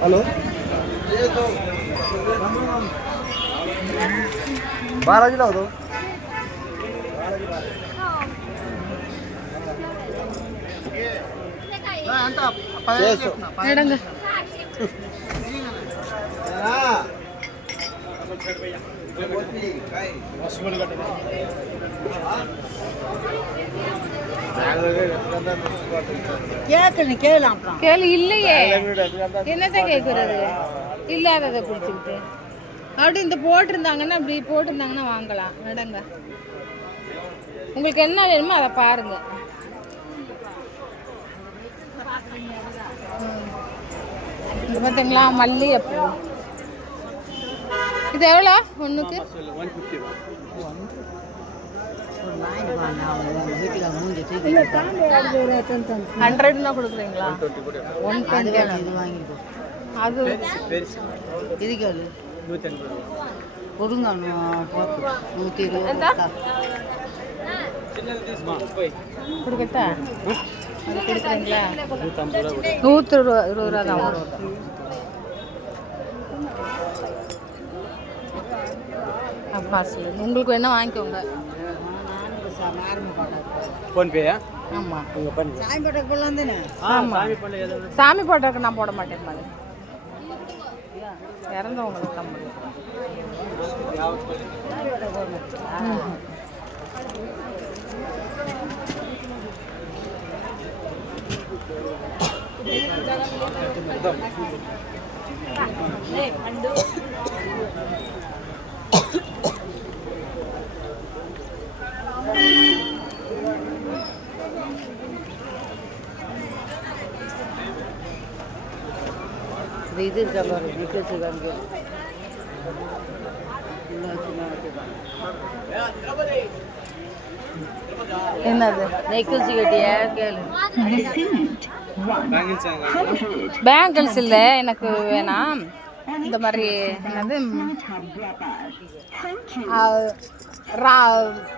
Hello 12 जी लाओ दो கேளு இல்லையே என்னத்தை கேட்கறது இல்லாததை பிடிச்சிக்கிட்டு அப்படி இந்த போட்டிருந்தாங்கன்னா அப்படி போட்டிருந்தாங்கன்னா வாங்கலாம் நடங்க உங்களுக்கு என்ன வேணுமோ அதை பாருங்க பார்த்தீங்களா மல்லிகைப்பூ இது எவ்வளோ ஒன்றுக்கு 100 கொடுக்குறீங்களா 120 அது இதுக்கு கொடுங்க 120 கொடுக்கட்டா அது கொடுக்குறீங்களா 120 ரூபா தான் அப்பா சரி உங்களுக்கு வேணா வாங்கிக்கோங்க ஃபோன்பேயா ஆமாம் சாமி போட்டோக்கு போடலாம் தானே சாமி போட்டோக்கு நான் போட மாட்டேன் மாதிரி இறந்தவங்களுக்கு தான் முடியும் இது இருக்கா பாரு நிற்க என்னது நெக்லஸ் கட்டியா கேளு பேங்கிள்ஸ் இல்லை எனக்கு வேணாம் இந்த மாதிரி என்னது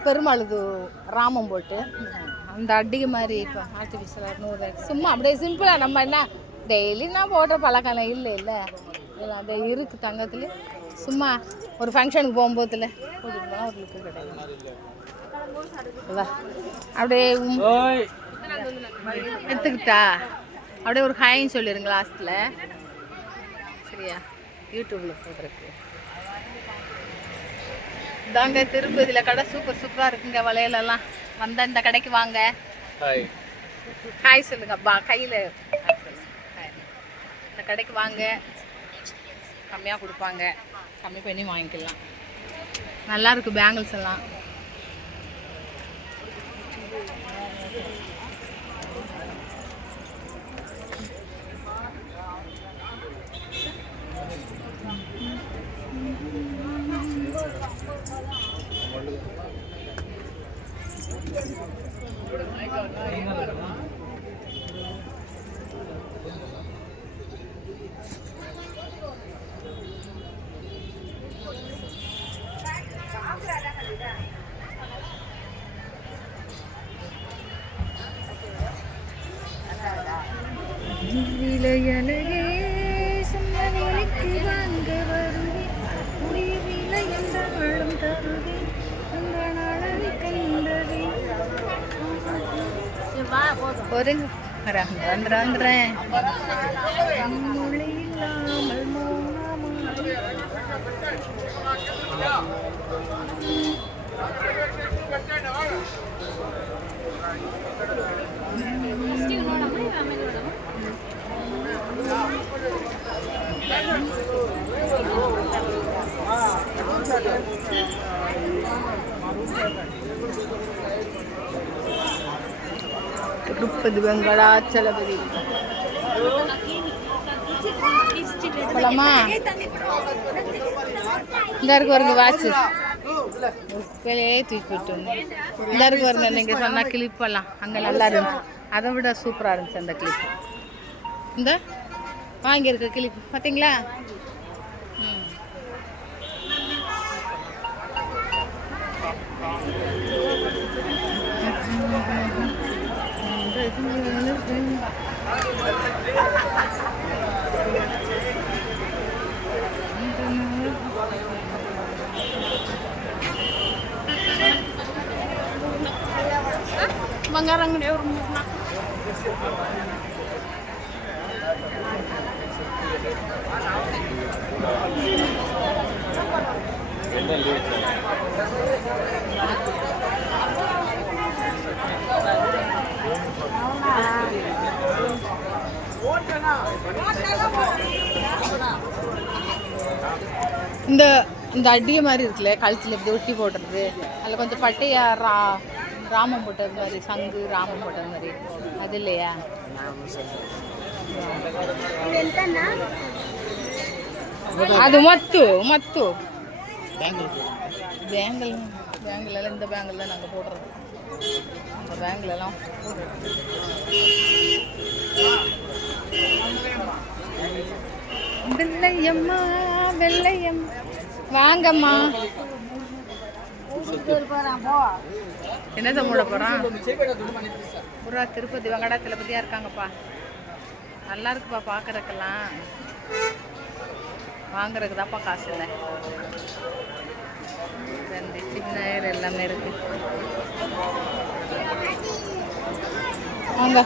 பெருமாளுது ராமம் போட்டு அந்த அடிகை மாதிரி இப்போ ஆர்டிஃபிஷியலாக 100 சும்மா அப்படியே சிம்பிளாக நம்ம என்ன டெய்லி நான் போடுற பழக்கம் இல்லை அது இருக்குது தங்கத்தில் சும்மா ஒரு ஃபங்க்ஷனுக்கு போகும்போதுல போட்டுட்டு போனால் ஒரு லுக்கு கிடையாது அப்படியே எடுத்துக்கிட்டா அப்படியே ஒரு ஹாய்ன்னு சொல்லிடுங்க லாஸ்ட்டில் சரியா யூடியூப்பில் போடுறதுக்கு தாங்க திருப்பதியில் கடை சூப்பராக இருக்குங்க வளையலெல்லாம் வந்தால் இந்த கடைக்கு வாங்க ஹாய் சொல்லுங்க கையில் இந்த கடைக்கு வாங்க கம்மியாக கொடுப்பாங்க கம்மி பண்ணி வாங்கிக்கலாம் நல்லா இருக்கு பேங்கிள்ஸ் எல்லாம் விலையழகே சம்மதிக்கு வாங்க வருவேன் விலை என்றாலும் தருவேன் அந்த நாளை கண்டவே ஒரு வந்துடுறேன் மொழி இல்லாமல் திருப்பதி வெங்கடாச்சலபதி போலாமா? இந்த இருக்கு வருங்க வாட்சு கிளையே தூக்கி விட்டு இந்த இருக்கு வருங்க நீங்கள் சொன்னா கிளிப்பெல்லாம் அங்கே நல்லா இருந்துச்சு, அதை விட சூப்பராக இருந்துச்சு அந்த கிளிப். இந்த வாங்கியிருக்க கிளிப் பார்த்தீங்களா? இறங்குறே ஒரு மூணு இந்த இந்த அடிய மாதிரி இருக்குல்ல கழுத்தில் இப்படி ஒட்டி போடுறது அதில் கொஞ்சம் பட்டையா ராமம் போட்டது மாதிரி சங்கு ராமம் போட்டது மாதிரி அது இல்லையா அது மத்து மத்து பேங்கிள் எல்லாம் இந்த பேங்கிள் தான் நாங்கள் போடுறது இந்த பேங்கிள் எல்லாம் வெள்ளையம்மா வெள்ளையம்மா வாங்கம்மா என்ன மூட போகிறான் பூரா திருப்பதி வெங்கடாச்சலபதியாக இருக்காங்கப்பா நல்லா இருக்குப்பா பார்க்குறதுக்கெல்லாம் வாங்குறதுக்கு தான்ப்பா காசு இல்லை ரெண்டு சின்ன எல்லாமே இருக்கு வாங்க